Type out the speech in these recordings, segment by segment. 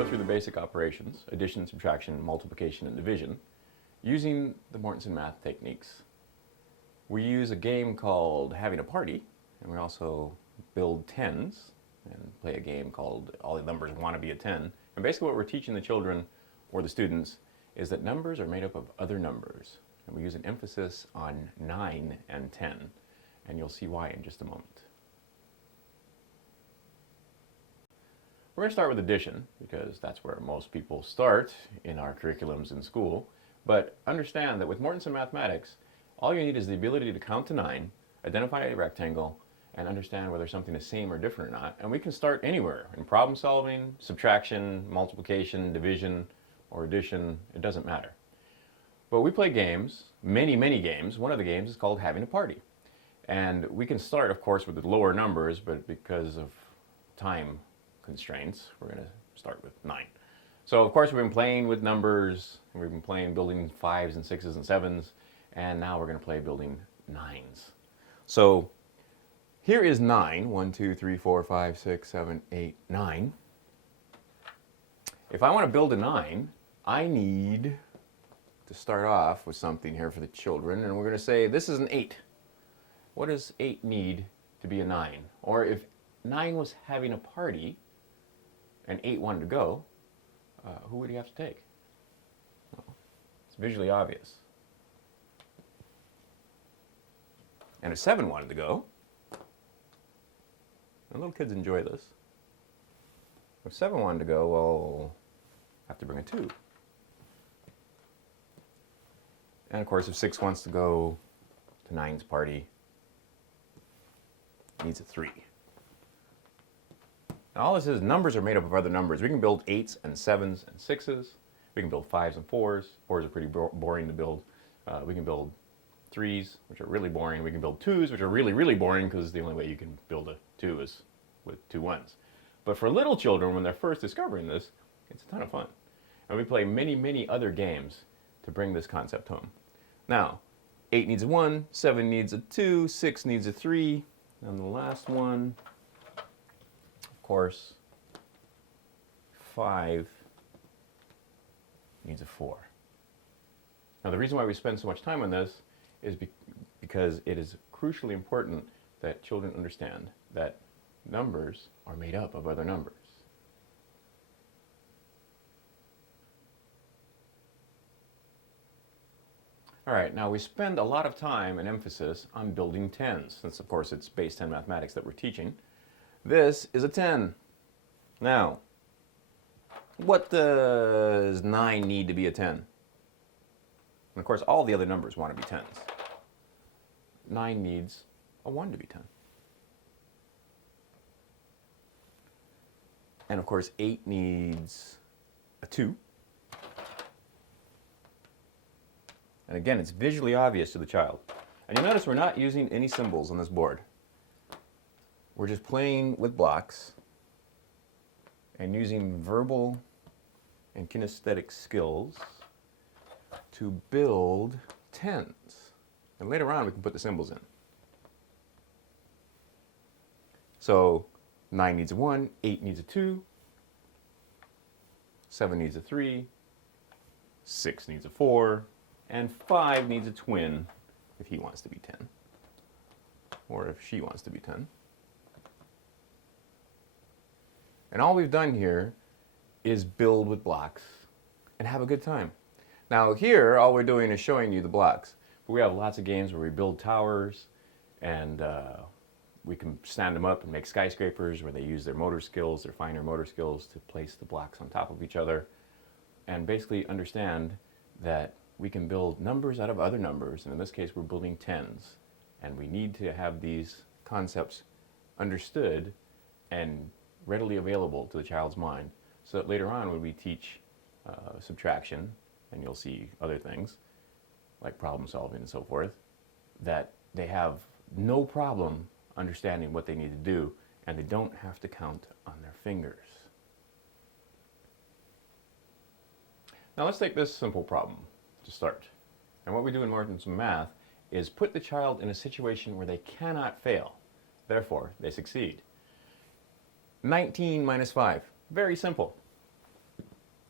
go through the basic operations, addition, subtraction, multiplication, and division, using the Mortensen math techniques. We use a game called Having a Party, and we also build tens and play a game called All the Numbers Want to Be a 10. And basically what we're teaching the children or the students is that numbers are made up of other numbers. And we use an emphasis on 9 and 10. And you'll see why in just a moment. We're going to start with addition, because that's where most people start in our curriculums in school. But understand that with Mortensen mathematics, all you need is the ability to count to 9, identify a rectangle, and understand whether something is same or different or not. And we can start anywhere, in problem solving, subtraction, multiplication, division, or addition. It doesn't matter. But we play games, many games. One of the games is called Having a Party. And we can start, of course, with the lower numbers, but because of time constraints, we're going to start with 9. So, of course, we've been playing with numbers, and we've been playing building 5s and 6s and 7s, and now we're going to play building 9s. So, here is 9. 1, 2, 3, 4, 5, 6, 7, 8, 9. If I want to build a 9, I need to start off with something here for the children, and we're going to say this is an 8. What does 8 need to be a 9? Or if 9 was having a party and 8 wanted to go, who would he have to take? Well, it's visually obvious. And if 7 wanted to go, and little kids enjoy this. If 7 wanted to go, well, have to bring a 2. And of course, if 6 wants to go to 9's party, it needs a 3. Now all this is, numbers are made up of other numbers. We can build 8s and 7s and 6s. We can build 5s and 4s. 4s are pretty boring to build. We can build 3s, which are really boring. We can build 2s, which are really boring, because the only way you can build a 2 is with 2 1s. But for little children, when they're first discovering this, it's a ton of fun. And we play many other games to bring this concept home. Now, 8 needs a 1, 7 needs a 2, 6 needs a 3, and the last one, of course, 5 needs a 4. Now, the reason why we spend so much time on this is because it is crucially important that children understand that numbers are made up of other numbers. All right, now we spend a lot of time and emphasis on building tens, since of course it's base 10 mathematics that we're teaching. This is a 10. Now, what does 9 need to be a 10? And of course, all the other numbers want to be 10s. 9 needs a 1 to be 10. And of course, 8 needs a 2. And again, it's visually obvious to the child. And you'll notice we're not using any symbols on this board. We're just playing with blocks and using verbal and kinesthetic skills to build tens. And later on, we can put the symbols in. So 9 needs a 1, 8 needs a 2, 7 needs a 3, 6 needs a 4, and 5 needs a twin if he wants to be 10, or if she wants to be 10. And all we've done here is build with blocks and have a good time. Now here, all we're doing is showing you the blocks. But we have lots of games where we build towers, and we can stand them up and make skyscrapers where they use their motor skills, their finer motor skills, to place the blocks on top of each other and basically understand that we can build numbers out of other numbers, and in this case we're building tens. And we need to have these concepts understood and readily available to the child's mind, so that later on when we teach subtraction, and you'll see other things like problem solving and so forth, that they have no problem understanding what they need to do, and they don't have to count on their fingers. Now let's take this simple problem to start. And what we do in Mortensen Math is put the child in a situation where they cannot fail. Therefore, they succeed. 19 minus 5. Very simple.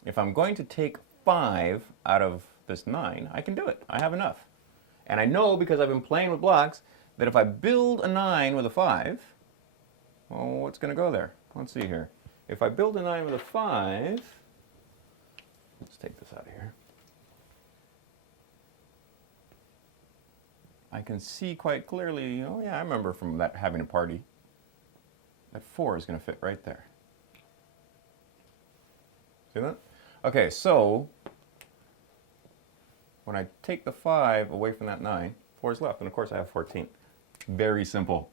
if I'm going to take 5 out of this 9, I can do it. I have enough. And I know, because I've been playing with blocks, that if I build a 9 with a 5, well, what's going to go there? Let's see here. If I build a 9 with a 5, let's take this out of here. I can see quite clearly, oh yeah, I remember from that having a party, that 4 is going to fit right there. See that? Okay, so when I take the 5 away from that 9, 4 is left, and of course I have 14. Very simple.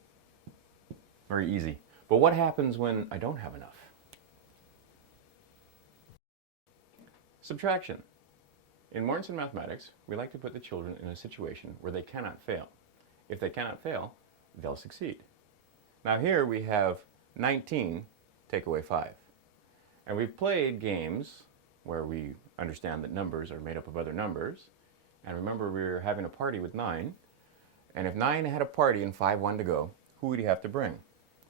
Very easy. But what happens when I don't have enough? Subtraction. In Mortensen mathematics, we like to put the children in a situation where they cannot fail. If they cannot fail, they'll succeed. Now here we have 19 take away 5. And we've played games where we understand that numbers are made up of other numbers. And remember, we were having a party with 9. And if 9 had a party and 5 wanted to go, who would he have to bring?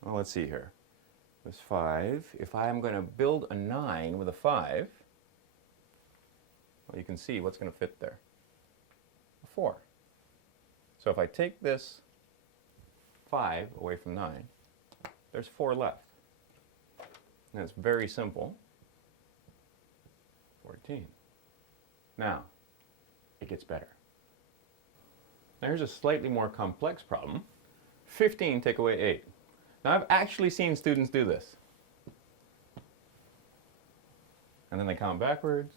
Well, let's see here. There's 5. If I am going to build a 9 with a 5, well, you can see what's going to fit there. A 4. So if I take this 5 away from 9, there's 4 left. And it's very simple. 14. Now, it gets better. Now here's a slightly more complex problem. 15 take away 8. Now I've actually seen students do this. And then they count backwards.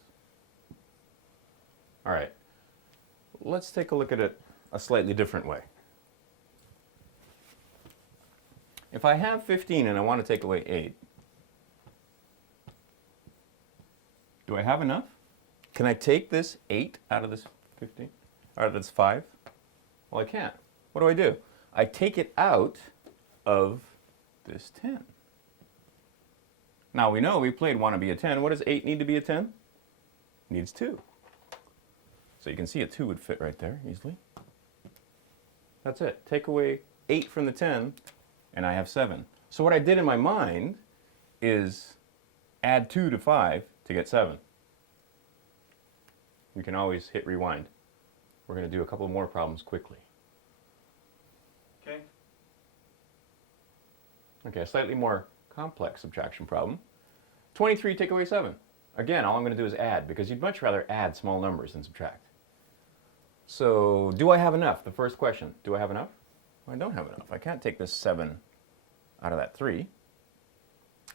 All right, let's take a look at it a slightly different way. If I have 15 and I want to take away 8, do I have enough? Can I take this 8 out of this 15? Out of this 5? Well, I can't. What do? I take it out of this 10. Now we know we played want to be a 10. What does 8 need to be a 10? It needs 2. So you can see a 2 would fit right there easily. That's it. Take away 8 from the 10, and I have 7. So what I did in my mind is add 2 to 5 to get 7. You can always hit rewind. We're going to do a couple more problems quickly. Okay, a slightly more complex subtraction problem. 23 take away 7. Again, all I'm going to do is add, because you'd much rather add small numbers than subtract. So, do I have enough? The first question. Do I have enough? Well, I don't have enough. I can't take this 7 out of that 3.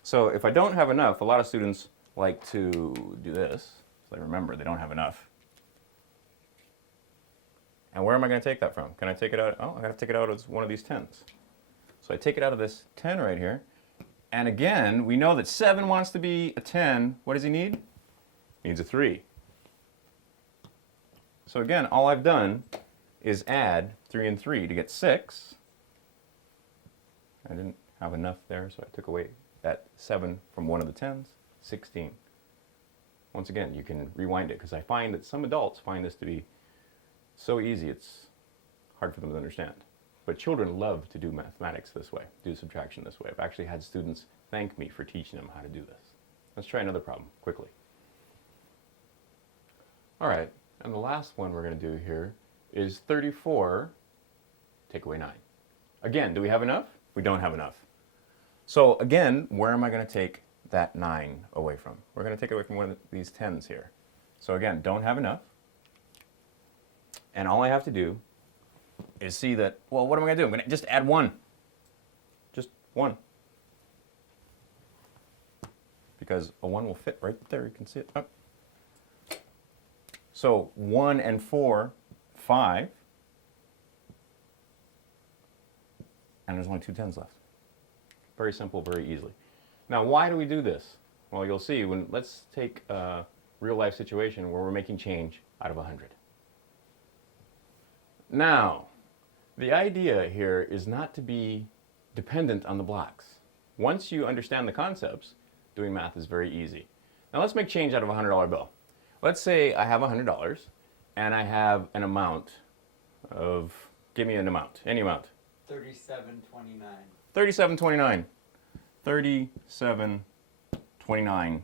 So, if I don't have enough, a lot of students like to do this. So they remember they don't have enough. And where am I going to take that from? Can I take it out? Oh, I got to take it out as one of these 10s. So I take it out of this 10 right here. And again, we know that 7 wants to be a 10. What does he need? He needs a 3. So again, all I've done is add 3 and 3 to get 6. I didn't have enough there, so I took away that 7 from one of the 10s. 16. Once again, you can rewind it, because I find that some adults find this to be so easy it's hard for them to understand. But children love to do mathematics this way, do subtraction this way. I've actually had students thank me for teaching them how to do this. Let's try another problem quickly. All right, and the last one we're going to do here is 34 take away 9. Again, do we have enough? We don't have enough. So again, where am I going to take that 9 away from? We're going to take it away from one of these 10s here. So again, don't have enough. And all I have to do is see that, well, what am I going to do? I'm going to just add 1. Just 1. Because a 1 will fit right there. You can see it. Oh. So 1 and 4, 5. And there's only 2 10s left. Very simple, very easily. Now, why do we do this? Well, you'll see. Let's take a real-life situation where we're making change out of 100. Now, the idea here is not to be dependent on the blocks. Once you understand the concepts, doing math is very easy. Now let's make change out of a $100 bill. Let's say I have $100 and I have an amount of, give me an amount, any amount. $37.29. $37.29. $37.29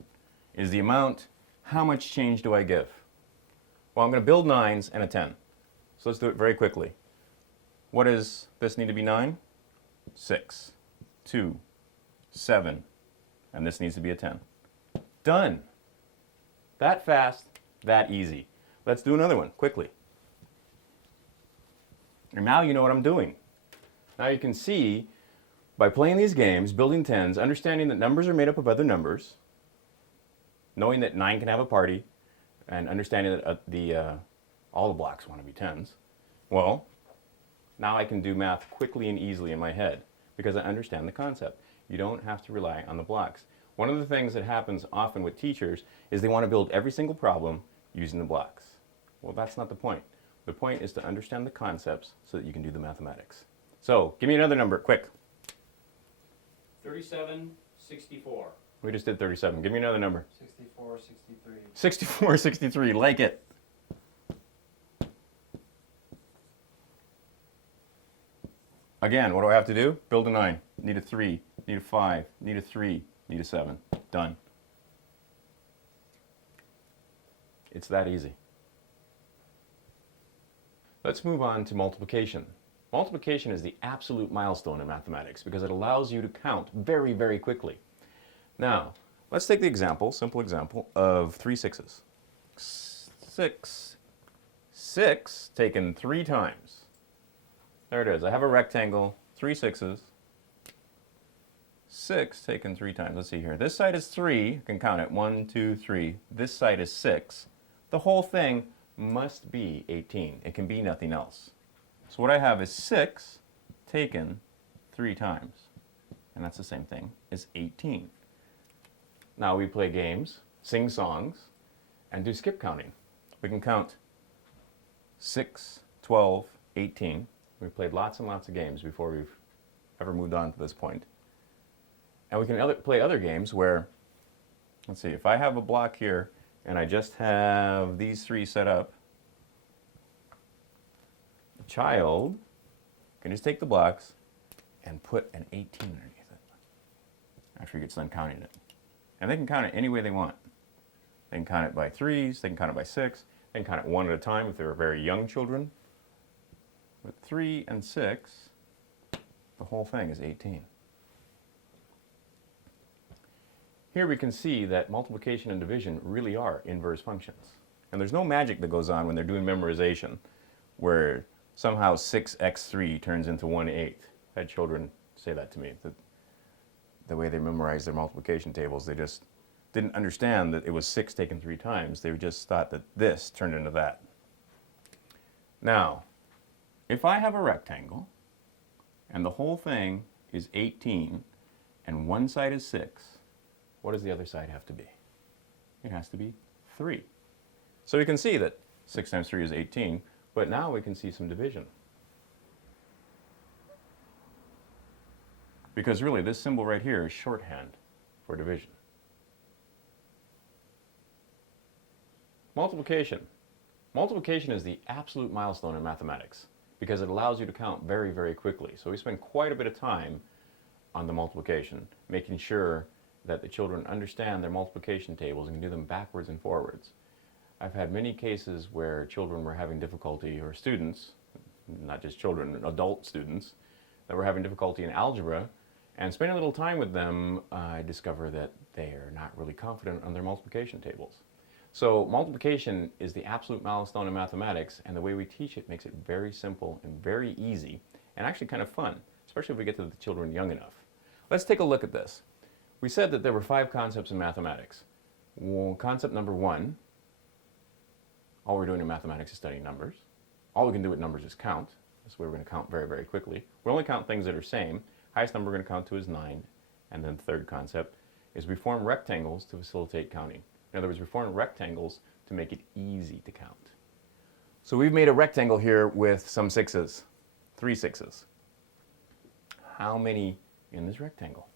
is the amount how much change do I give? Well, I'm going to build 9s and a 10. So let's do it very quickly. What does this need to be 9? 6, 2, 7, and this needs to be a 10. Done. That fast, that easy. Let's do another one quickly. And now you know what I'm doing. Now you can see by playing these games, building 10s, understanding that numbers are made up of other numbers, knowing that 9 can have a party, and understanding that all the blocks want to be 10s. Well, now I can do math quickly and easily in my head because I understand the concept. You don't have to rely on the blocks. One of the things that happens often with teachers is they want to build every single problem using the blocks. Well, that's not the point. The point is to understand the concepts so that you can do the mathematics. So, give me another number, quick. 3764. We just did 37. Give me another number. 6463. 6463, like it. Again, what do I have to do? Build a 9. Need a 3. Need a 5. Need a 3. Need a 7. Done. It's that easy. Let's move on to multiplication. Multiplication is the absolute milestone in mathematics because it allows you to count very, very quickly. Now, let's take the example, simple example, of 3 6s. 6 taken 3 times. There it is. I have a rectangle, 3 6s. 6 taken 3 times. Let's see here. This side is 3. I can count it. 1, 2, 3. This side is 6. The whole thing must be 18. It can be nothing else. So what I have is 6 taken 3 times. And that's the same thing as 18. Now we play games, sing songs, and do skip counting. We can count 6, 12, 18. We've played lots and lots of games before we've ever moved on to this point. And we can play other games where, let's see, if I have a block here and I just have these 3 set up, the child can just take the blocks and put an 18 underneath it after he gets done counting it. And they can count it any way they want. They can count it by 3s, they can count it by 6, they can count it one at a time if they're very young children. With 3 and 6, the whole thing is 18. Here we can see that multiplication and division really are inverse functions. And there's no magic that goes on when they're doing memorization where somehow 6x3 turns into 1/8. I had children say that to me, that the way they memorized their multiplication tables, they just didn't understand that it was 6 taken 3 times. They just thought that this turned into that. Now, if I have a rectangle and the whole thing is 18 and one side is 6, what does the other side have to be? It has to be 3. So we can see that 6 times 3 is 18, but now we can see some division. Because really, this symbol right here is shorthand for division. Multiplication. Multiplication is the absolute milestone in mathematics because it allows you to count very, very quickly. So we spend quite a bit of time on the multiplication, making sure that the children understand their multiplication tables and can do them backwards and forwards. I've had many cases where children were having difficulty, or students, not just children, adult students, that were having difficulty in algebra, and spending a little time with them, I discover that they are not really confident on their multiplication tables. So multiplication is the absolute milestone in mathematics, and the way we teach it makes it very simple and very easy, and actually kind of fun, especially if we get to the children young enough. Let's take a look at this. We said that there were 5 concepts in mathematics. Well, concept number 1, all we're doing in mathematics is studying numbers. All we can do with numbers is count. That's why we're going to count very, very quickly. We only count things that are same. Highest number we're going to count to is 9. And then the third concept is we form rectangles to facilitate counting. In other words, we form rectangles to make it easy to count. So we've made a rectangle here with some 6s, 3 6s. How many in this rectangle?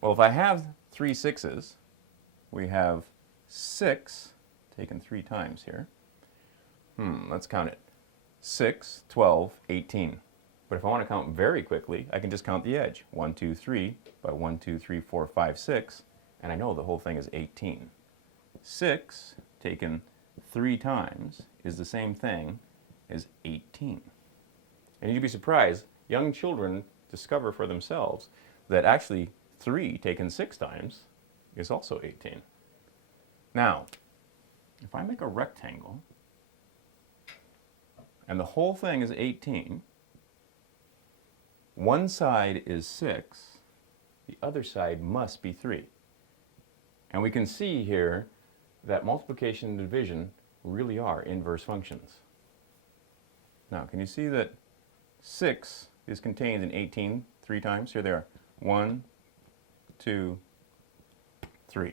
Well, if I have 3 6s, we have 6 taken 3 times here. Let's count it. 6, 12, 18. But if I want to count very quickly, I can just count the edge. 1, 2, 3 by 1, 2, 3, 4, 5, 6, and I know the whole thing is 18. 6 taken 3 times is the same thing as 18. And you'd be surprised, young children discover for themselves that actually 3 taken 6 times is also 18. Now, if I make a rectangle and the whole thing is 18, one side is 6, the other side must be 3. And we can see here that multiplication and division really are inverse functions. Now, can you see that 6 is contained in 18 3 times? Here they are. 1, 2, 3.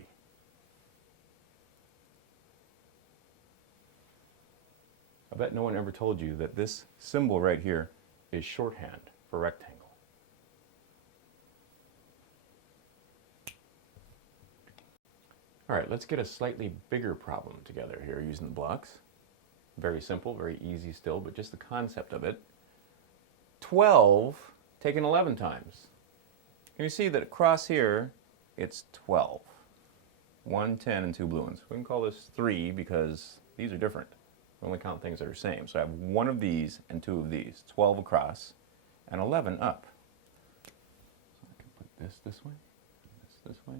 I bet no one ever told you that this symbol right here is shorthand for rectangle. All right, let's get a slightly bigger problem together here using the blocks. Very simple, very easy still, but just the concept of it. 12 taken 11 times. Can you see that across here, it's 12. 1, 10, and 2 blue ones. We can call this 3 because these are different. We only count things that are the same. So I have 1 of these and 2 of these. 12 across and 11 up. So I can put this way, this way.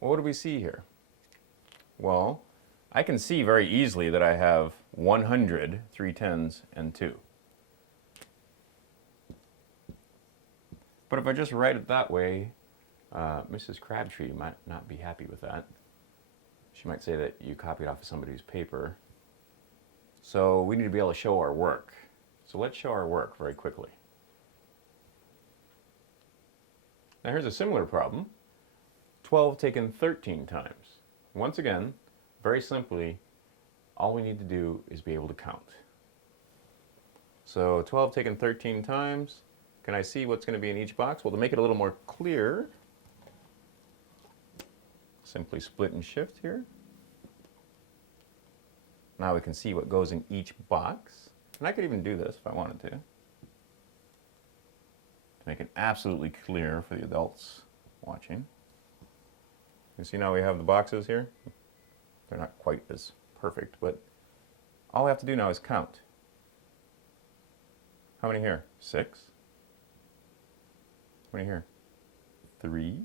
Well, what do we see here? Well, I can see very easily that I have 100, 3 tens, and 2. But if I just write it that way, Mrs. Crabtree might not be happy with that. She might say that you copied off of somebody's paper. So we need to be able to show our work. So let's show our work very quickly. Now here's a similar problem. 12 taken 13 times. Once again, very simply, all we need to do is be able to count. So 12 taken 13 times. Can I see what's going to be in each box? Well, to make it a little more clear, simply split and shift here. Now we can see what goes in each box. And I could even do this if I wanted to make it absolutely clear for the adults watching. You see now we have the boxes here. They're not quite as perfect, but all I have to do now is count. How many here? 6. How many here? 3.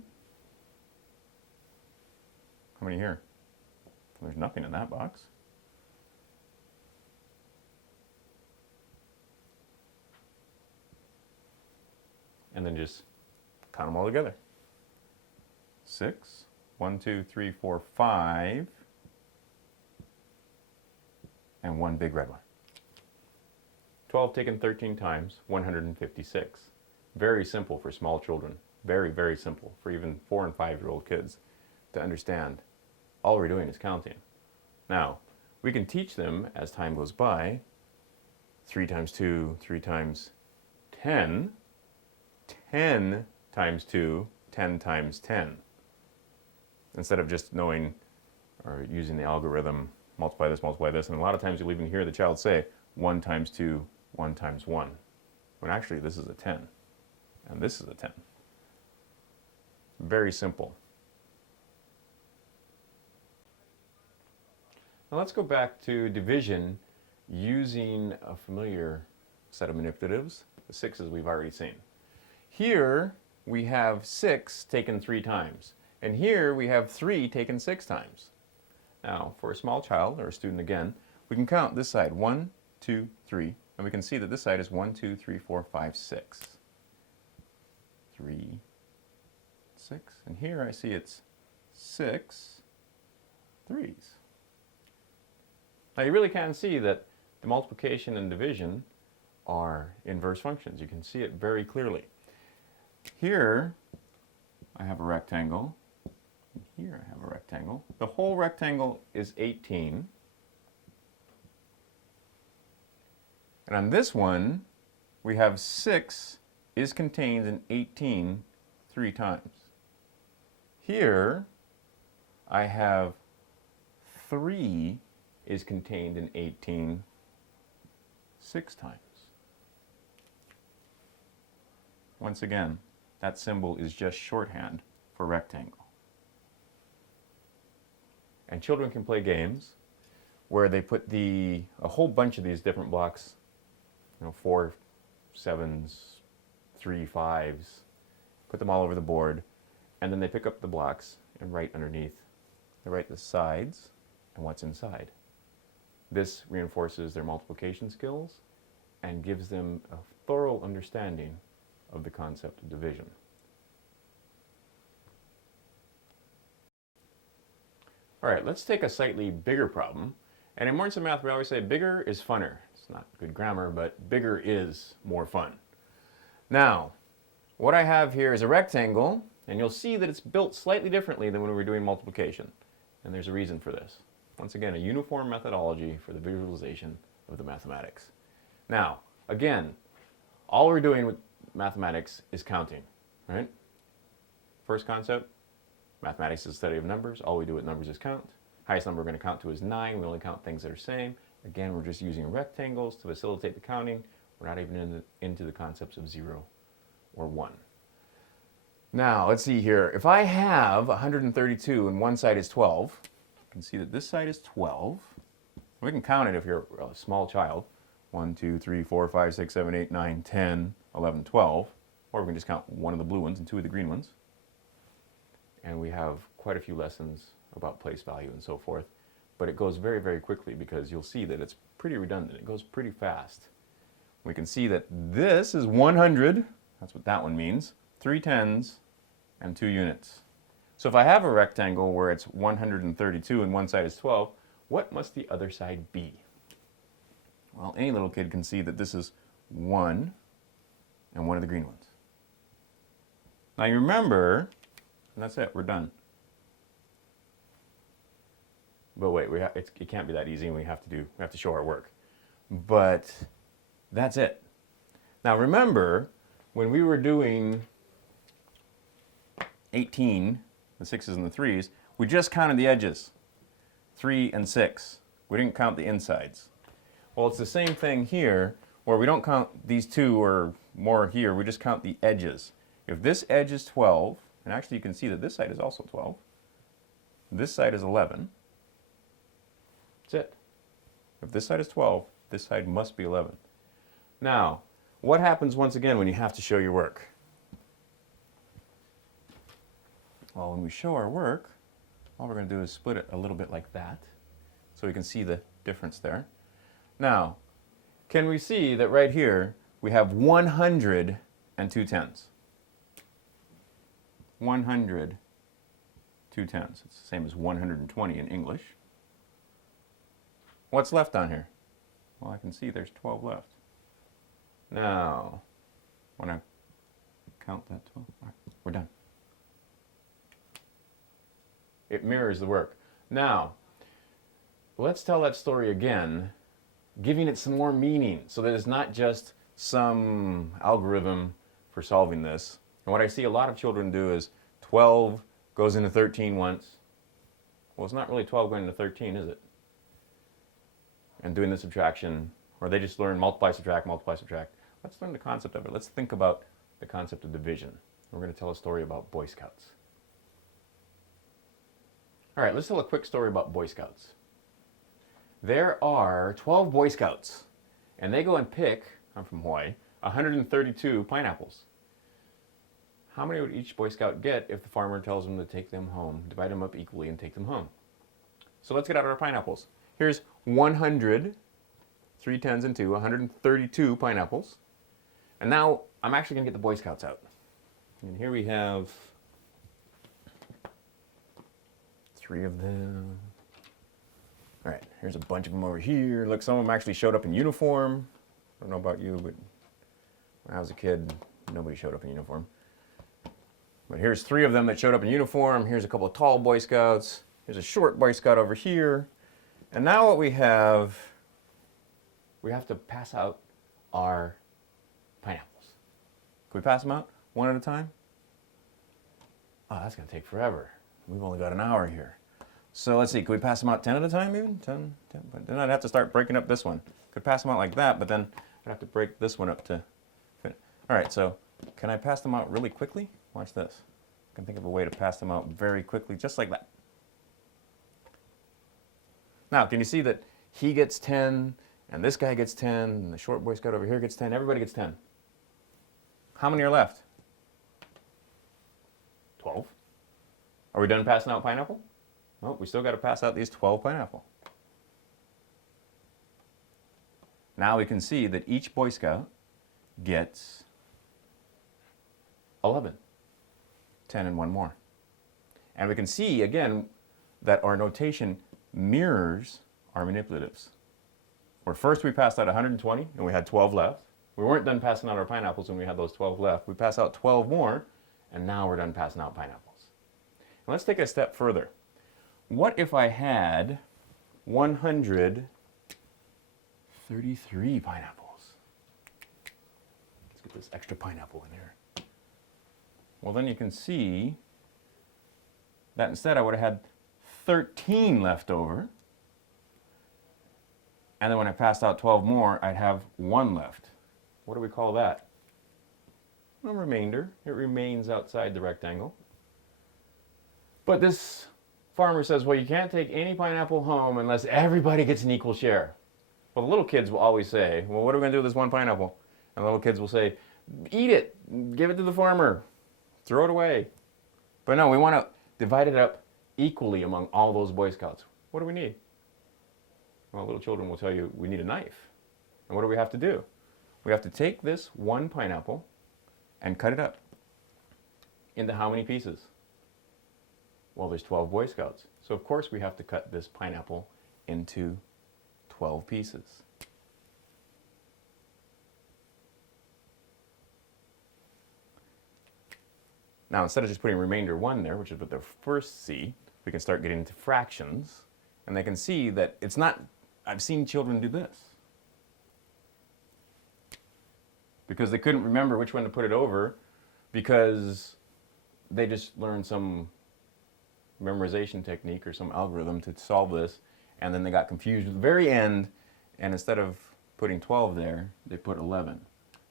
How many here? There's nothing in that box. And then just count them all together. 6. 1, 2, 3, 4, 5. And 1 big red one. 12 taken 13 times, 156. Very simple for small children. Very, very simple for even 4 and 5-year-old kids to understand. All we're doing is counting. Now, we can teach them as time goes by. 3 times 2, 3 times 10. 10 times 2, 10 times 10. Instead of just knowing or using the algorithm, multiply this, and a lot of times you'll even hear the child say 1 times 2, 1 times 1. When actually this is a 10, and this is a 10. Very simple. Now let's go back to division using a familiar set of manipulatives, the 6s we've already seen. Here we have 6 taken 3 times, and here we have 3 taken 6 times. Now, for a small child, or a student again, we can count this side, 1, 2, 3, and we can see that this side is 1, 2, 3, 4, 5, 6. 3, 6, and here I see it's 6 3s. Now you really can see that the multiplication and division are inverse functions. You can see it very clearly. Here I have a rectangle. Here I have a rectangle. The whole rectangle is 18. And on this one, we have 6 is contained in 18 3 times. Here, I have 3 is contained in 18 6 times. Once again, that symbol is just shorthand for rectangle. And children can play games where they put a whole bunch of these different blocks, 4 sevens, 3 fives, put them all over the board, and then they pick up the blocks and write underneath. They write the sides and what's inside. This reinforces their multiplication skills and gives them a thorough understanding of the concept of division. All right, let's take a slightly bigger problem. And in Mortensen Math, we always say bigger is funner. It's not good grammar, but bigger is more fun. Now, what I have here is a rectangle, and you'll see that it's built slightly differently than when we were doing multiplication. And there's a reason for this. Once again, a uniform methodology for the visualization of the mathematics. Now, again, all we're doing with mathematics is counting, right? First concept, mathematics is the study of numbers. All we do with numbers is count. Highest number we're going to count to is 9. We only count things that are same. Again, we're just using rectangles to facilitate the counting. We're not even into the concepts of 0 or 1. Now, let's see here. If I have 132 and one side is 12, you can see that this side is 12. We can count it if you're a small child. 1, 2, 3, 4, 5, 6, 7, 8, 9, 10, 11, 12. Or we can just count one of the blue ones and two of the green ones. And we have quite a few lessons about place value and so forth. But it goes very, very quickly because you'll see that it's pretty redundant. It goes pretty fast. We can see that this is 100. That's what that one means. 3 tens and 2 units. So if I have a rectangle where it's 132 and one side is 12, what must the other side be? Well, any little kid can see that this is 1 and one of the green ones. Now you remember, and that's it, we're done. But wait, it can't be that easy, and we have to show our work. But that's it. Now remember, when we were doing 18, the 6s and the 3s, we just counted the edges, 3 and 6. We didn't count the insides. Well, it's the same thing here, where we don't count these 2 or more here, we just count the edges. If this edge is 12, and actually you can see that this side is also 12, this side is 11, that's it. If this side is 12, this side must be 11. Now, what happens once again when you have to show your work? Well, when we show our work, all we're going to do is split it a little bit like that, so we can see the difference there. Now, can we see that right here we have 100 and 2 tens? 100, 2 tens. It's the same as 120 in English. What's left on here? Well, I can see there's 12 left. Now, when I count that 12, all right, we're done. It mirrors the work. Now, let's tell that story again, giving it some more meaning so that it's not just some algorithm for solving this. And what I see a lot of children do is 12 goes into 13 once. Well, it's not really 12 going into 13, is it? And doing the subtraction, or they just learn multiply, subtract, multiply, subtract. Let's learn the concept of it. Let's think about the concept of division. We're going to tell a story about Boy Scouts. All right, let's tell a quick story about Boy Scouts. There are 12 Boy Scouts, and they go and pick, I'm from Hawaii, 132 pineapples. How many would each Boy Scout get if the farmer tells them to take them home, divide them up equally and take them home? So let's get out our pineapples. Here's 100, 3 tens and 2, 132 pineapples. And now I'm actually going to get the Boy Scouts out. And here we have 3 of them. All right, here's a bunch of them over here. Look, some of them actually showed up in uniform. I don't know about you, but when I was a kid, nobody showed up in uniform. But here's 3 of them that showed up in uniform. Here's a couple of tall Boy Scouts. Here's a short Boy Scout over here. And now what we have to pass out our pineapples. Can we pass them out one at a time? Oh, that's going to take forever. We've only got an hour here. So let's see, could we pass them out 10 at a time even? 10, but then I'd have to start breaking up this one. Could pass them out like that, but then I'd have to break this one up to fit. All right, so can I pass them out really quickly? Watch this. I can think of a way to pass them out very quickly, just like that. Now, can you see that he gets 10, and this guy gets 10, and the short Boy Scout over here gets 10, everybody gets 10. How many are left? 12. Are we done passing out pineapple? Well, we still got to pass out these 12 pineapple. Now we can see that each Boy Scout gets 11. 10 and one more. And we can see, again, that our notation mirrors our manipulatives. Where first we passed out 120 and we had 12 left. We weren't done passing out our pineapples when we had those 12 left. We passed out 12 more, and now we're done passing out pineapples. And let's take it a step further. What if I had 133 pineapples? Let's get this extra pineapple in here. Well, then you can see that instead I would have had 13 left over. And then when I passed out 12 more, I'd have 1 left. What do we call that? A remainder. It remains outside the rectangle. But this farmer says, well, you can't take any pineapple home unless everybody gets an equal share. Well, the little kids will always say, well, what are we going to do with this one pineapple? And the little kids will say, eat it, give it to the farmer, throw it away. But no, we want to divide it up equally among all those Boy Scouts. What do we need? Well, little children will tell you we need a knife. And what do we have to do? We have to take this one pineapple and cut it up into how many pieces? Well, there's 12 Boy Scouts. So of course we have to cut this pineapple into 12 pieces. Now, instead of just putting remainder 1 there, which is what the first see, we can start getting into fractions. And they can see that it's not, I've seen children do this. Because they couldn't remember which one to put it over, because they just learned some memorization technique or some algorithm to solve this, and then they got confused at the very end, and instead of putting 12 there, they put 11.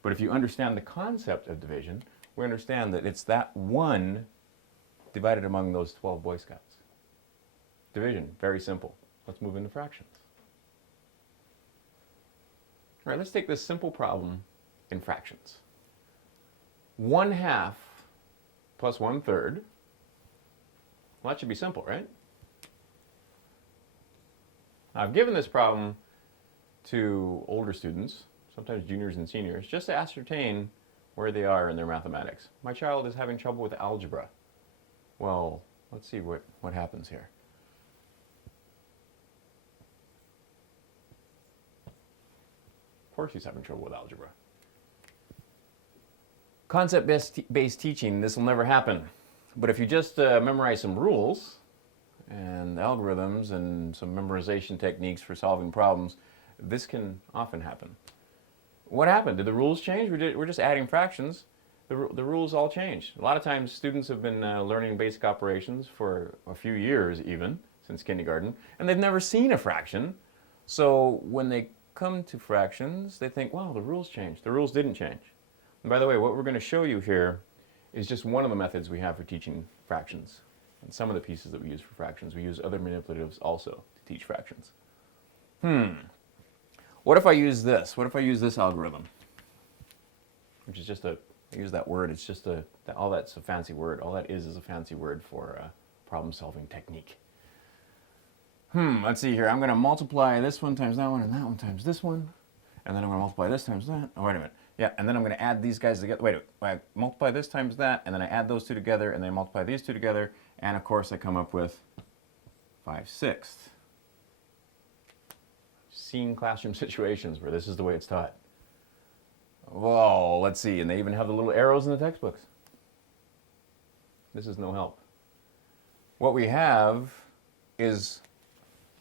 But if you understand the concept of division, we understand that it's that 1 divided among those 12 Boy Scouts. Division, very simple. Let's move into fractions. All right, let's take this simple problem in fractions. 1/2 plus 1/3. Well, that should be simple, right? Now, I've given this problem to older students, sometimes juniors and seniors, just to ascertain where they are in their mathematics. My child is having trouble with algebra. Well, let's see what happens here. Of course he's having trouble with algebra. Concept-based teaching, this will never happen. But if you just memorize some rules and algorithms and some memorization techniques for solving problems, this can often happen. What happened? Did the rules change? We're just adding fractions. The rules all changed. A lot of times students have been learning basic operations for a few years even, since kindergarten, and they've never seen a fraction. So when they come to fractions, they think, wow, the rules changed. The rules didn't change. And by the way, what we're going to show you here is just one of the methods we have for teaching fractions. And some of the pieces that we use for fractions, we use other manipulatives also to teach fractions. What if I use this? What if I use this algorithm? Which is just I use that word, it's just all that's a fancy word. All that is a fancy word for problem-solving technique. Let's see here. I'm going to multiply this one times that one and that one times this one. And then I'm going to multiply this times that. Oh, wait a minute. Yeah, and then I'm going to add these guys together. Wait, I multiply this times that, and then I add those two together, and then I multiply these two together, and of course I come up with 5/6. Seen classroom situations where this is the way it's taught. Whoa, let's see, and they even have the little arrows in the textbooks. This is no help. What we have is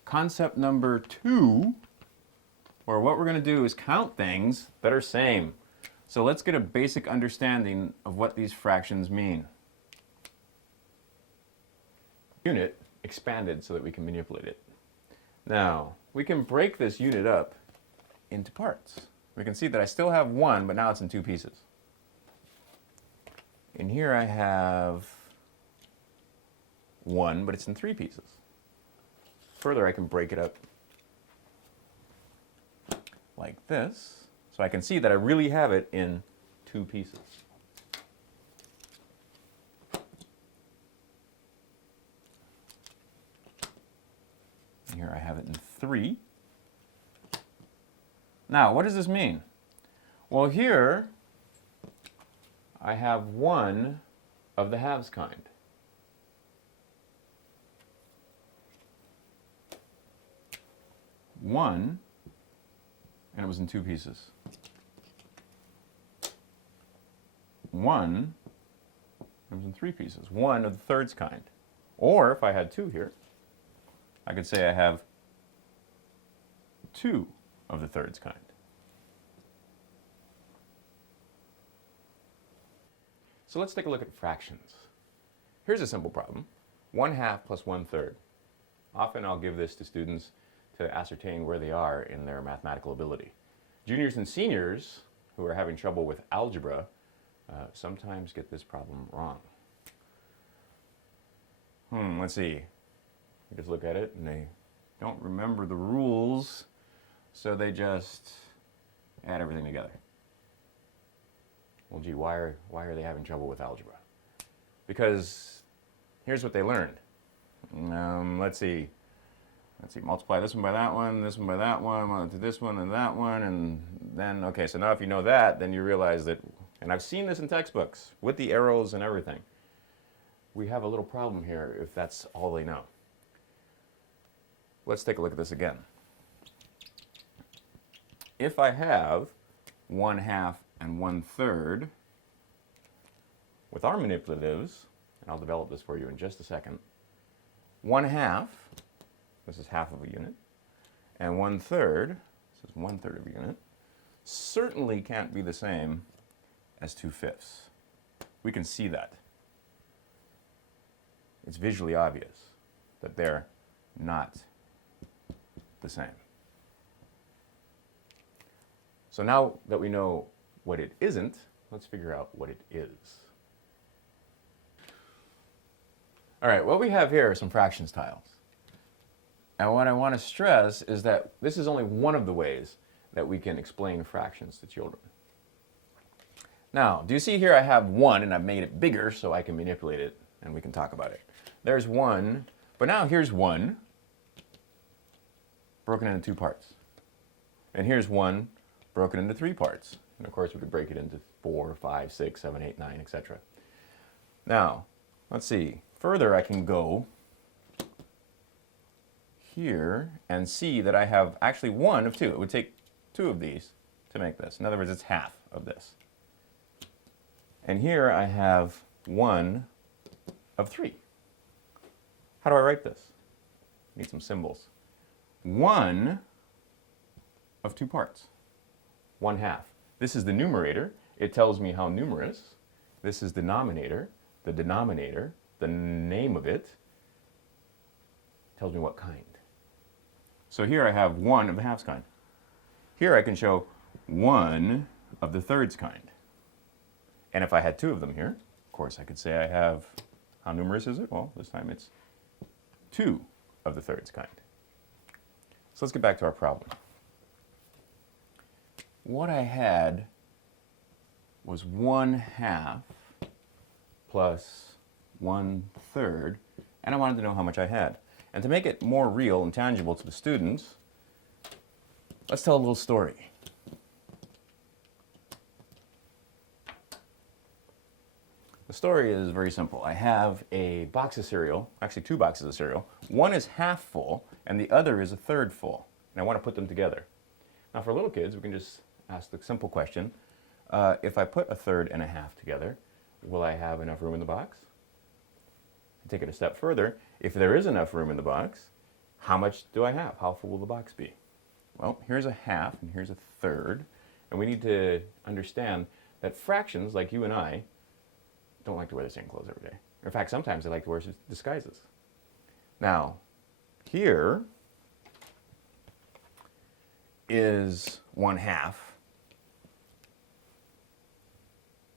concept number 2, where what we're going to do is count things that are same. So let's get a basic understanding of what these fractions mean. Unit expanded so that we can manipulate it. Now, we can break this unit up into parts. We can see that I still have 1, but now it's in 2 pieces. In here I have 1, but it's in 3 pieces. further, I can break it up like this, so I can see that I really have it in 2 pieces. And here I have it in 3. Now, what does this mean? Well, here I have 1 of the halves kind. One, and it was in 2 pieces. 1, it was in 3 pieces. 1 of the thirds kind. Or if I had 2 here, I could say I have 2 of the thirds kind. So let's take a look at fractions. Here's a simple problem. 1/2 plus 1/3. Often I'll give this to students to ascertain where they are in their mathematical ability. Juniors and seniors who are having trouble with algebra sometimes get this problem wrong. Let's see. You just look at it and they don't remember the rules, so they just add everything together. Well, gee, why are they having trouble with algebra? Because here's what they learned. Let's see, multiply this one by that one by that one, to this one and that one, and then, okay, so now if you know that, then you realize that, and I've seen this in textbooks, with the arrows and everything, we have a little problem here if that's all they know. Let's take a look at this again. If I have 1/2 and 1/3, with our manipulatives, and I'll develop this for you in just a second, 1/2, this is half of a unit, and 1/3, this is 1/3 of a unit, certainly can't be the same as 2/5. We can see that. It's visually obvious that they're not the same. So now that we know what it isn't, let's figure out what it is. All right, what we have here are some fractions tiles. And what I want to stress is that this is only one of the ways that we can explain fractions to children. Now, do you see here I have 1 and I've made it bigger so I can manipulate it and we can talk about it. There's 1, but now here's 1 broken into 2 parts. And here's 1 broken into 3 parts. And of course we could break it into 4, 5, 6, 7, 8, 9, etc. Now, let's see. Further, I can go here and see that I have actually 1 of 2. It would take 2 of these to make this. In other words, it's half of this. And here I have 1 of 3. How do I write this? I need some symbols. 1 of 2 parts. 1/2. This is the numerator. It tells me how numerous. This is the denominator. The denominator, the name of it, tells me what kind. So here I have 1 of the halves kind. Here I can show 1 of the thirds kind. And if I had 2 of them here, of course I could say I have, how numerous is it? Well, this time it's 2 of the thirds kind. So let's get back to our problem. What I had was 1/2 plus 1/3, and I wanted to know how much I had. And to make it more real and tangible to the students, let's tell a little story. The story is very simple. I have a box of cereal, actually 2 boxes of cereal. One is half full, and the other is a third full. And I want to put them together. Now for little kids, we can just ask the simple question, if I put a third and a half together, will I have enough room in the box? To take it a step further, if there is enough room in the box, how much do I have? How full will the box be? Well, here's a half and here's a third, and we need to understand that fractions, like you and I, don't like to wear the same clothes every day. In fact, sometimes they like to wear disguises. Now, here is 1/2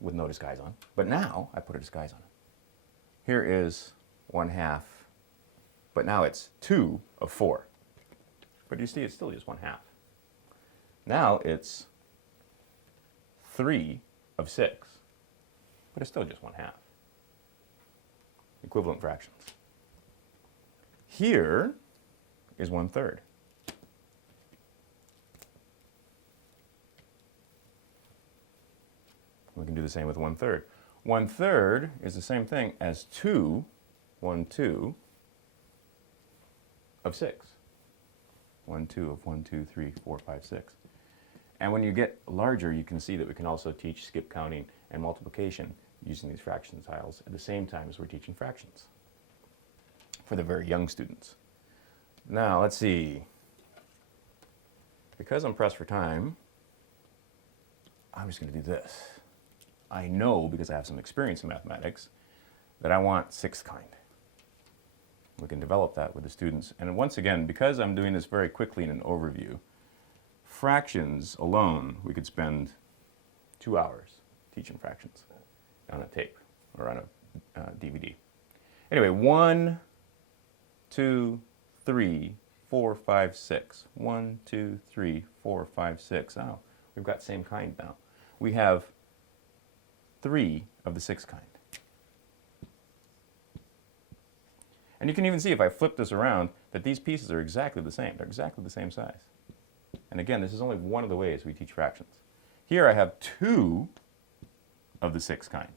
with no disguise on, but now I put a disguise on it. Here is 1/2, but now it's 2 of 4. But you see, it's still just 1/2. Now it's 3 of 6, but it's still just 1/2. Equivalent fractions. Here is 1/3. We can do the same with 1/3. 1/3 is the same thing as 2, 1/2 of 6. 1/2 of 1, 2, 3, 4, 5, 6. And when you get larger, you can see that we can also teach skip counting and multiplication using these fraction tiles at the same time as we're teaching fractions for the very young students. Now, let's see. Because I'm pressed for time, I'm just going to do this. I know, because I have some experience in mathematics, that I want 6th kind. We can develop that with the students. And once again, because I'm doing this very quickly in an overview, fractions alone, we could spend 2 hours teaching fractions on a tape or on a DVD. Anyway, 1, 2, 3, 4, 5, 6. 1, 2, 3, 4, 5, 6. Oh, we've got same kind now. We have 3 of the 6th kind. And you can even see if I flip this around that these pieces are exactly the same. They're exactly the same size. And again, this is only one of the ways we teach fractions. Here I have 2 of the 6th kind.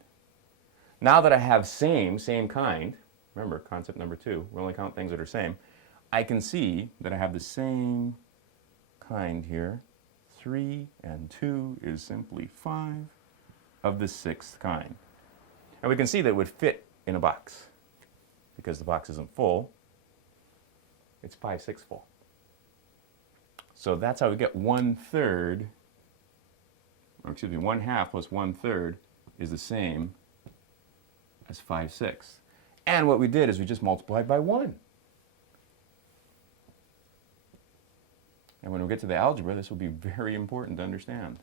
Now that I have same kind, remember concept number 2, we only count things that are same, I can see that I have the same kind here. 3 and 2 is simply 5 of the 6th kind. And we can see that it would fit in a box. Because the box isn't full, it's 5/6 full. So that's how we get 1/3, or excuse me, 1/2 plus 1/3 is the same as 5/6. And what we did is we just multiplied by 1. And when we get to the algebra, this will be very important to understand.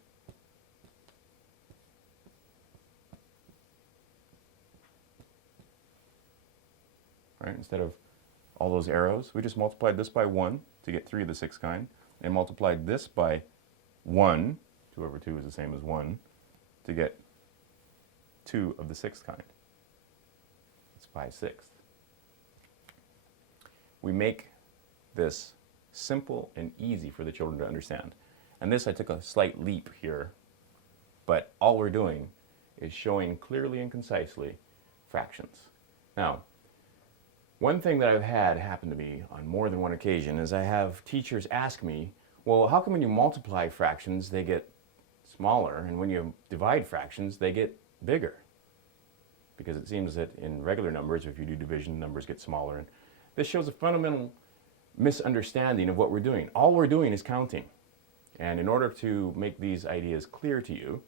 Right? Instead of all those arrows, we just multiplied this by 1 to get 3 of the 6th kind, and multiplied this by 1, 2 over 2 is the same as 1, to get 2 of the 6th kind. It's 5/6. We make this simple and easy for the children to understand. And this, I took a slight leap here, but all we're doing is showing clearly and concisely fractions. Now, one thing that I've had happen to me on more than one occasion is I have teachers ask me, well, how come when you multiply fractions they get smaller, and when you divide fractions they get bigger? Because it seems that in regular numbers, if you do division, numbers get smaller. And this shows a fundamental misunderstanding of what we're doing. All we're doing is counting. And in order to make these ideas clear to you,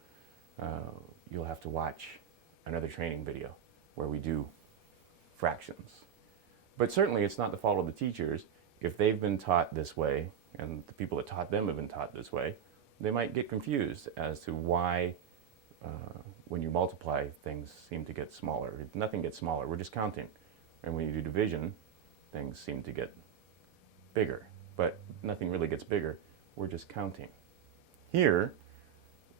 you'll have to watch another training video where we do fractions. But certainly it's not the fault of the teachers. If they've been taught this way, and the people that taught them have been taught this way, they might get confused as to why when you multiply, things seem to get smaller. Nothing gets smaller, we're just counting. And when you do division, things seem to get bigger. But nothing really gets bigger, we're just counting. Here,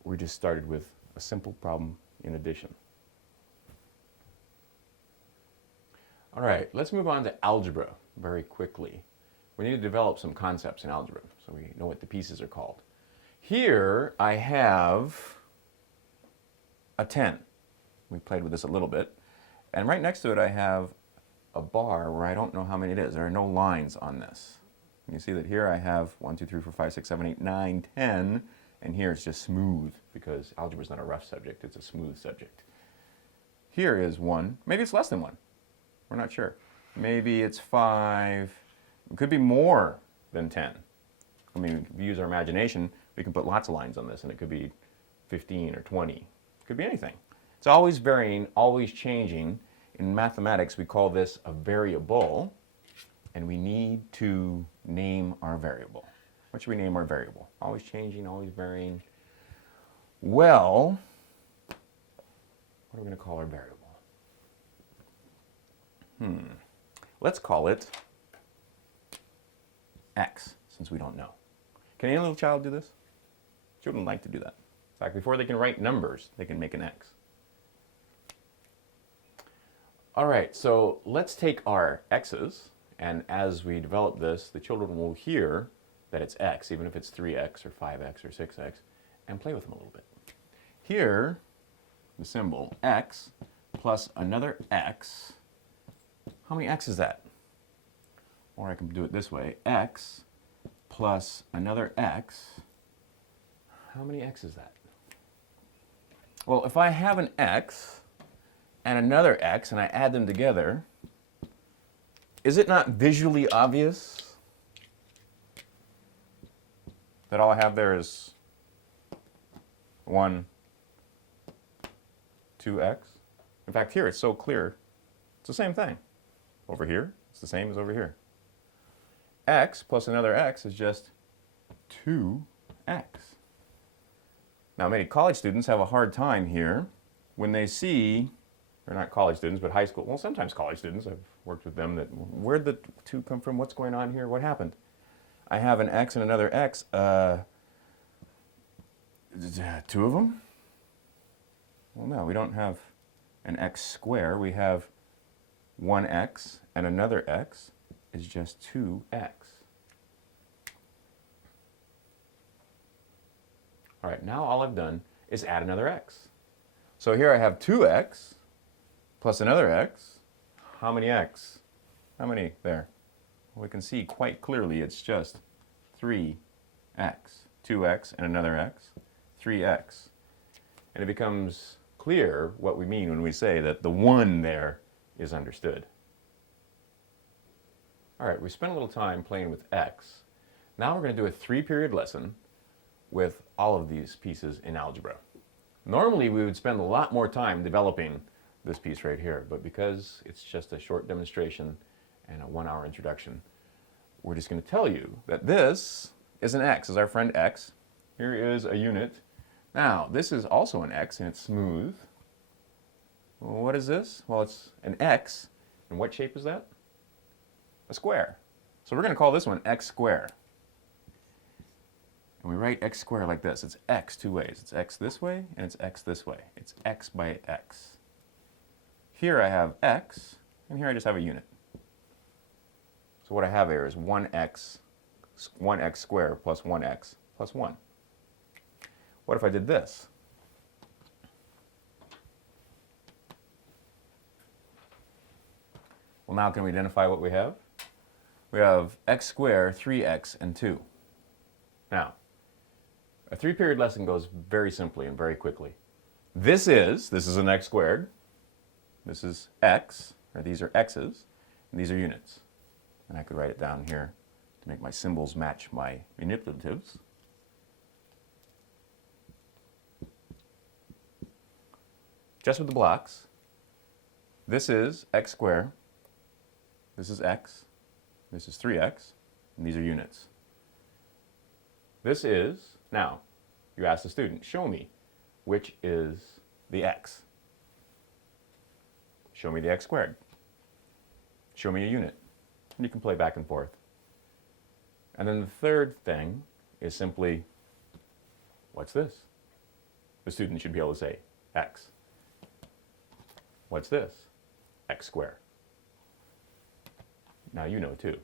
we just started with a simple problem in addition. All right, let's move on to algebra very quickly. We need to develop some concepts in algebra so we know what the pieces are called. Here I have a 10. We played with this a little bit. And right next to it I have a bar where I don't know how many it is. There are no lines on this. And you see that here I have 1, 2, 3, 4, 5, 6, 7, 8, 9, 10. And here it's just smooth because algebra is not a rough subject, it's a smooth subject. Here is 1. Maybe it's less than 1. We're not sure. Maybe it's 5. It could be more than 10. I mean, if we use our imagination, we can put lots of lines on this, and it could be 15 or 20. It could be anything. It's always varying, always changing. In mathematics, we call this a variable, and we need to name our variable. What should we name our variable? Always changing, always varying. Well, what are we going to call our variable? Let's call it x. since we don't know. Can any little child do this? Children like to do that. In fact, before they can write numbers, they can make an X. All right, so let's take our X's, and as we develop this, the children will hear that it's X, even if it's 3X or 5X or 6X, and play with them a little bit. Here, the symbol X plus another X. How many X is that? Or I can do it this way. X plus another X. How many X is that? Well, if I have an X and another X and I add them together, is it not visually obvious that all I have there is 1, 2X? In fact, here it's so clear, it's the same thing. Over here, it's the same as over here. X plus another X is just 2X. Now, many college students have a hard time here when they see, or not college students, but high school, well, sometimes college students, I've worked with them, that where'd the 2 come from? What's going on here? What happened? I have an X and another X. 2 of them? Well, no, we don't have an X square. We have 1X and another X is just 2X. All right, now all I've done is add another X. So here I have 2X plus another X. How many X? How many there? Well, we can see quite clearly it's just 3X. 2X and another X, 3X. And it becomes clear what we mean when we say that the 1 there is understood. All right, we spent a little time playing with X. Now we're going to do a 3-period lesson with all of these pieces in algebra. Normally we would spend a lot more time developing this piece right here, but because it's just a short demonstration and a 1-hour introduction, we're just going to tell you that this is an X, is our friend X. Here is a unit. Now, this is also an X and it's smooth. Well, what is this? Well, it's an X. And what shape is that? A square. So we're going to call this one X squared. And we write X squared like this. It's X 2 ways. It's X this way and it's X this way. It's X by X. Here I have X, and here I just have a unit. So what I have here is 1X squared plus 1X plus 1. What if I did this? Well, now can we identify what we have? We have X squared, 3X, and 2. Now, a 3-period lesson goes very simply and very quickly. This is an X squared. This is X, or these are X's, and these are units. And I could write it down here to make my symbols match my manipulatives. Just with the blocks, this is X squared, this is X, this is 3X, and these are units. This is, now, you ask the student, show me which is the X. Show me the X squared. Show me a unit. And you can play back and forth. And then the third thing is simply, what's this? The student should be able to say, X. What's this? X squared. Now you know too.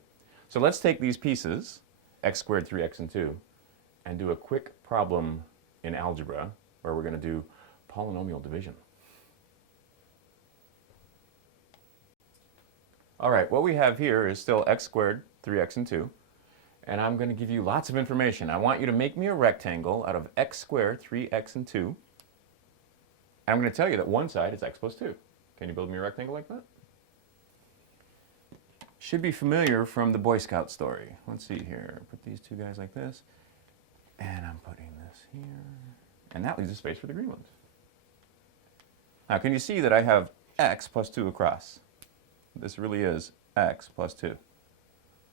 So let's take these pieces, X squared, 3X, and 2, and do a quick problem in algebra where we're going to do polynomial division. All right, what we have here is still X squared, 3X, and 2. And I'm going to give you lots of information. I want you to make me a rectangle out of X squared, 3X, and 2. And I'm going to tell you that one side is X plus 2. Can you build me a rectangle like that? Should be familiar from the Boy Scout story. Let's see here. Put these two guys like this. And I'm putting this here. And that leaves a space for the green ones. Now, can you see that I have X plus 2 across? This really is X plus 2. I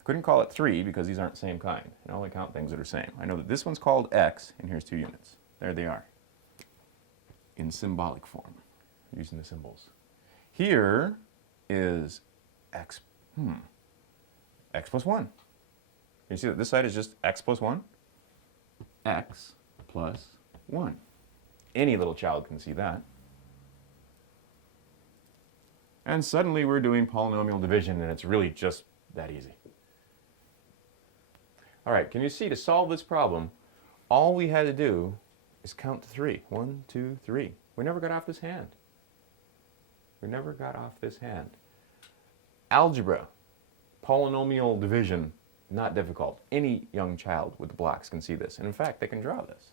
couldn't call it 3 because these aren't the same kind. I only count things that are same. I know that this one's called X, and here's 2 units. There they are. In symbolic form, using the symbols. Here is X plus 1. You see that this side is just x plus 1? X plus 1. Any little child can see that. And suddenly we're doing polynomial division, and it's really just that easy. All right, can you see, to solve this problem, all we had to do is count to 3. 1, 2, 3. We never got off this hand. We never got off this hand. Algebra, polynomial division, not difficult. Any young child with the blocks can see this. And in fact, they can draw this.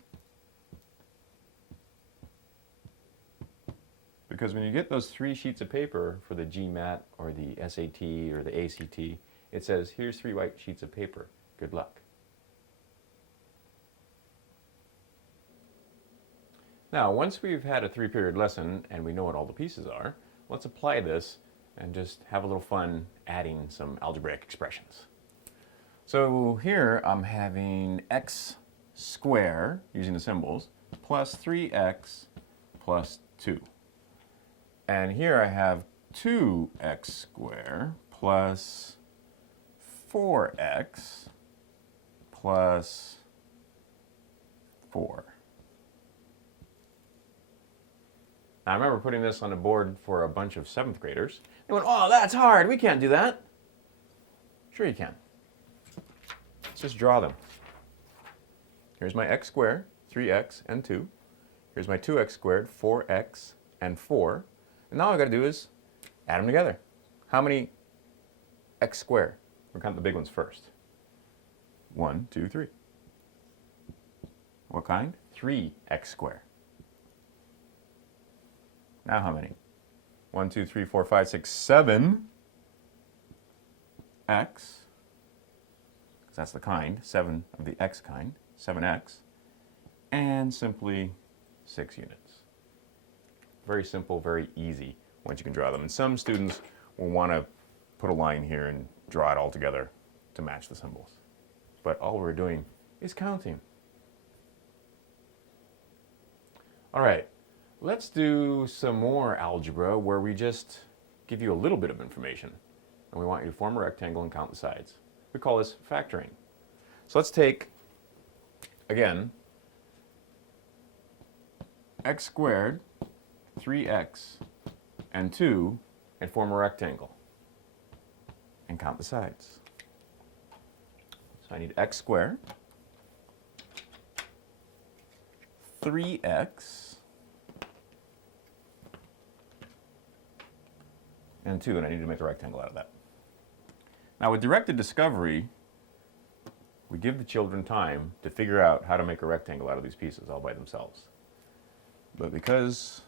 Because when you get those 3 sheets of paper for the GMAT or the SAT or the ACT, it says, here's 3 white sheets of paper. Good luck. Now, once we've had a 3-period lesson and we know what all the pieces are, let's apply this and just have a little fun adding some algebraic expressions. So here I'm having x squared, using the symbols, plus 3x plus 2. And here I have 2x squared plus 4x plus 4. Now, I remember putting this on a board for a bunch of 7th graders. They went, oh, that's hard. We can't do that. Sure you can. Let's just draw them. Here's my x squared, 3x and 2. Here's my 2x squared, 4x and 4. And now all I've got to do is add them together. How many x squared? We'll count the big ones first. 1, 2, 3. What kind? 3x squared. Now how many? 1, 2, 3, 4, 5, 6, 7 x, because that's the kind, 7 of the x kind, 7x, and simply 6 units. Very simple, very easy once you can draw them. And some students will want to put a line here and draw it all together to match the symbols. But all we're doing is counting. All right. Let's do some more algebra where we just give you a little bit of information and we want you to form a rectangle and count the sides. We call this factoring. So let's take, again, x squared, 3x, and 2 and form a rectangle and count the sides. So I need x squared, 3x, and 2, and I need to make a rectangle out of that. Now with directed discovery, we give the children time to figure out how to make a rectangle out of these pieces all by themselves. But because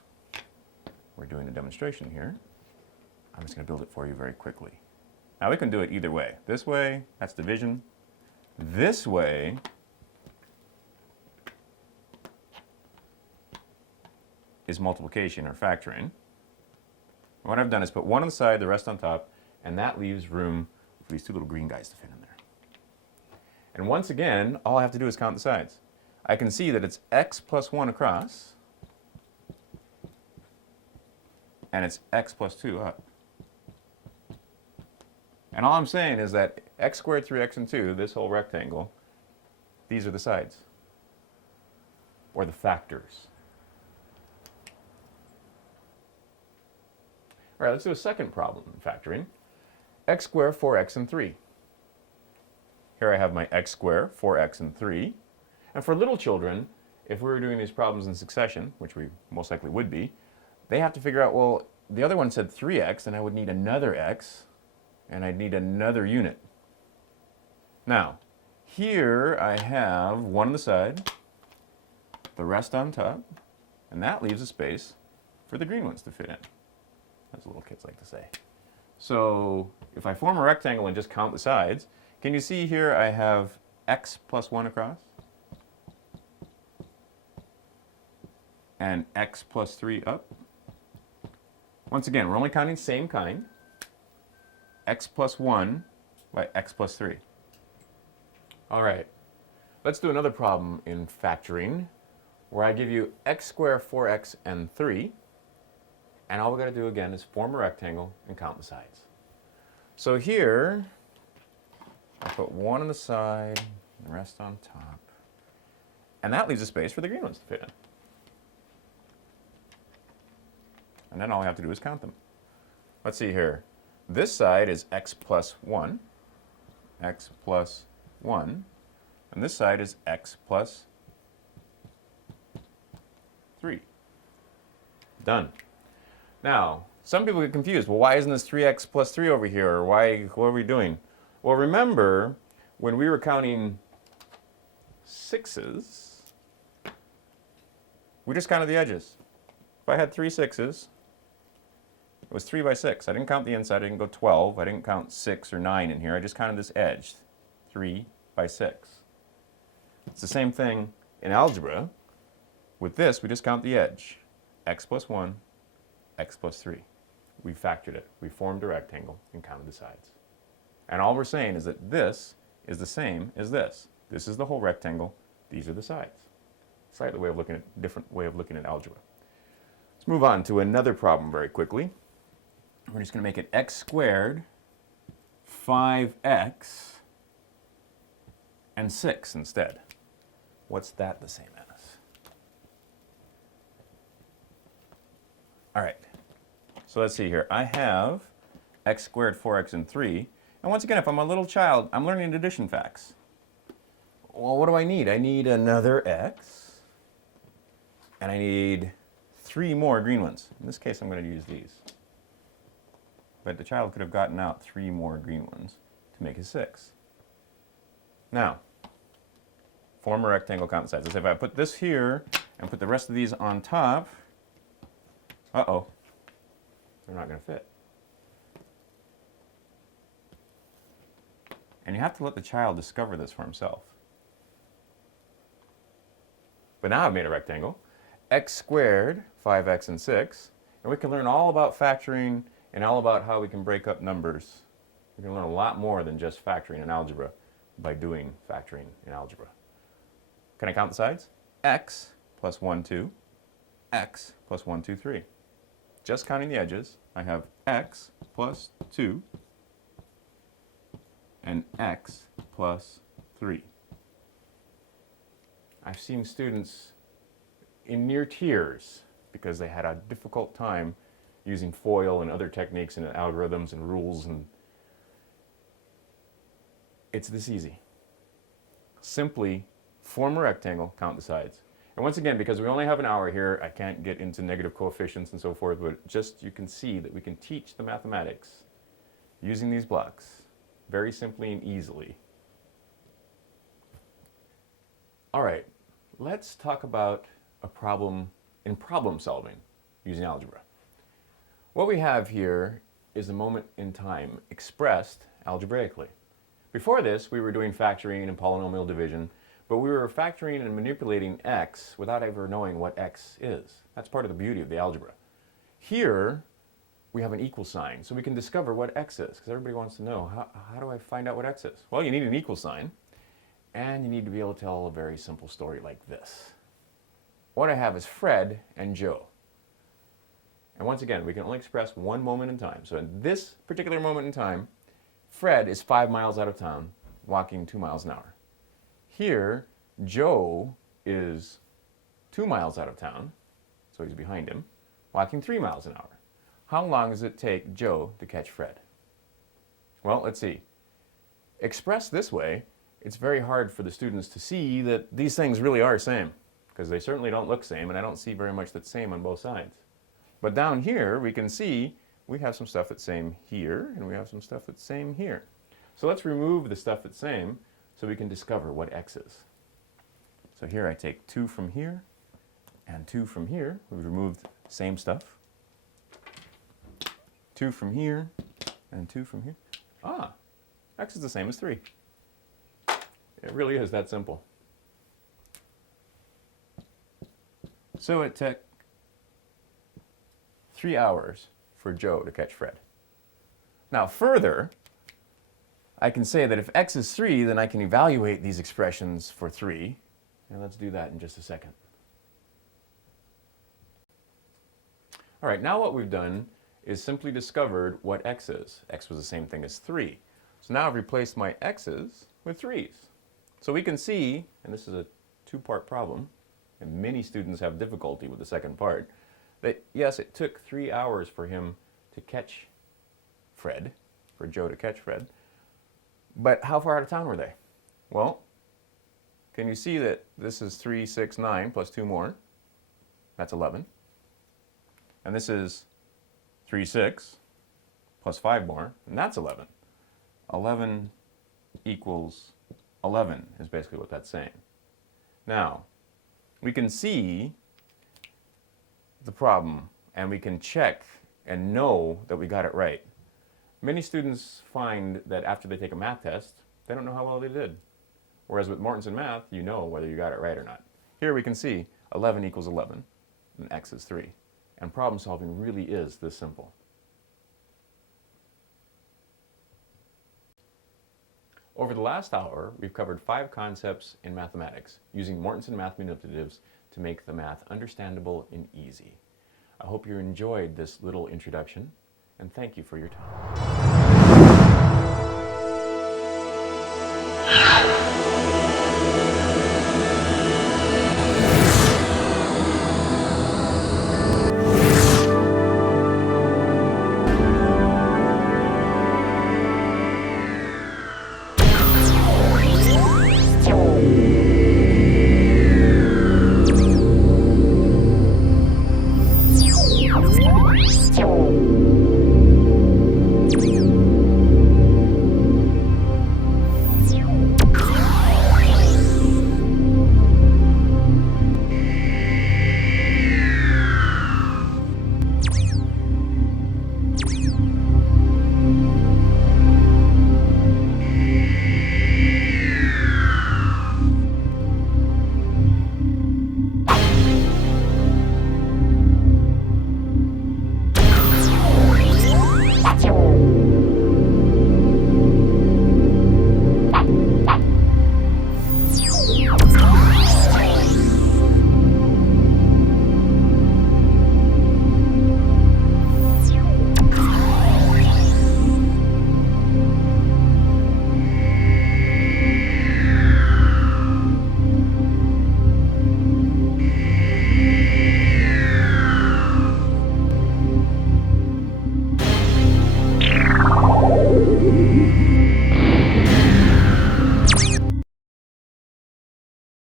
we're doing a demonstration here, I'm just going to build it for you very quickly. Now we can do it either way. This way, that's division. This way, is multiplication or factoring. What I've done is put one on the side, the rest on top, and that leaves room for these 2 little green guys to fit in there. And once again, all I have to do is count the sides. I can see that it's x plus 1 across, and it's x plus 2 up. And all I'm saying is that x squared, 3x, and 2, this whole rectangle, these are the sides, or the factors. All right, let's do a second problem in factoring. X squared, 4x, and 3. Here I have my x squared, 4x, and 3. And for little children, if we were doing these problems in succession, which we most likely would be, they have to figure out, well, the other one said 3x, and I would need another x, and I'd need another unit. Now, here I have 1 on the side, the rest on top, and that leaves a space for the green ones to fit in, as little kids like to say. So if I form a rectangle and just count the sides, can you see here I have x plus 1 across and x plus 3 up. Once again, we're only counting same kind, x plus 1 by x plus 3. All right, let's do another problem in factoring where I give you x squared, 4x, and 3. And all we've got to do again is form a rectangle and count the sides. So here, I put one on the side, and the rest on top. And that leaves a space for the green ones to fit in. And then all I have to do is count them. Let's see here. This side is x plus 1, x plus 1. And this side is x plus 3. Done. Now, some people get confused. Well, why isn't this 3x plus 3 over here? Or what are we doing? Well, remember, when we were counting 6s, we just counted the edges. If I had 3 6s, it was 3 by 6. I didn't count the inside. I didn't go 12. I didn't count 6 or 9 in here. I just counted this edge, 3 by 6. It's the same thing in algebra. With this, we just count the edge, x plus 1, x plus 3. We factored it. We formed a rectangle and counted the sides. And all we're saying is that this is the same as this. This is the whole rectangle. These are the sides. Slightly different way of looking at algebra. Let's move on to another problem very quickly. We're just going to make it x squared, 5x, and 6 instead. What's that the same as? All right. So let's see here. I have x squared, 4x, and 3. And once again, if I'm a little child, I'm learning addition facts. Well, what do I need? I need another x, and I need 3 more green ones. In this case, I'm going to use these. But the child could have gotten out 3 more green ones to make his 6. Now, form a rectangle, count the sides. Let's say if I put this here and put the rest of these on top, uh-oh, they're not going to fit. And you have to let the child discover this for himself. But now I've made a rectangle, x squared, 5x, and 6, and we can learn all about factoring and all about how we can break up numbers. We can learn a lot more than just factoring in algebra by doing factoring in algebra. Can I count the sides? X plus 1, 2, x plus 1, 2, 3. Just counting the edges, I have x plus 2 and x plus 3. I've seen students in near tears because they had a difficult time using FOIL and other techniques and algorithms and rules, and it's this easy. Simply form a rectangle, count the sides. And once again, because we only have an hour here, I can't get into negative coefficients and so forth, but just you can see that we can teach the mathematics using these blocks very simply and easily. All right, let's talk about a problem in problem solving using algebra. What we have here is a moment in time expressed algebraically. Before this, we were doing factoring and polynomial division, but we were factoring and manipulating x without ever knowing what x is. That's part of the beauty of the algebra. Here, we have an equal sign, so we can discover what x is, because everybody wants to know, how do I find out what x is? Well, you need an equal sign, and you need to be able to tell a very simple story like this. What I have is Fred and Joe. And once again, we can only express one moment in time. So in this particular moment in time, Fred is 5 miles out of town, walking 2 miles an hour. Here, Joe is 2 miles out of town, so he's behind him, walking 3 miles an hour. How long does it take Joe to catch Fred? Well, let's see. Expressed this way, it's very hard for the students to see that these things really are same, because they certainly don't look same, and I don't see very much that's same on both sides. But down here, we can see we have some stuff that's same here, and we have some stuff that's same here. So let's remove the stuff that's same so we can discover what x is. So here I take 2 from here and 2 from here. We've removed same stuff. 2 from here and 2 from here. Ah, x is the same as 3. It really is that simple. So it took 3 hours for Joe to catch Fred. Now further, I can say that if x is 3, then I can evaluate these expressions for 3. And let's do that in just a second. All right, now what we've done is simply discovered what x is. X was the same thing as 3. So now I've replaced my x's with 3's. So we can see, and this is a two-part problem, and many students have difficulty with the second part, that yes, it took 3 hours for him to catch Fred, for Joe to catch Fred, but how far out of town were they? Well, can you see that this is 3, 6, 9 plus 2 more? That's 11. And this is 3, 6 plus 5 more, and that's 11. 11 equals 11 is basically what that's saying. Now, we can see the problem and we can check and know that we got it right. Many students find that after they take a math test, they don't know how well they did. Whereas with Mortensen Math, you know whether you got it right or not. Here we can see 11 equals 11, and x is 3. And problem solving really is this simple. Over the last hour, we've covered 5 concepts in mathematics using Mortensen Math manipulatives to make the math understandable and easy. I hope you enjoyed this little introduction, and thank you for your time.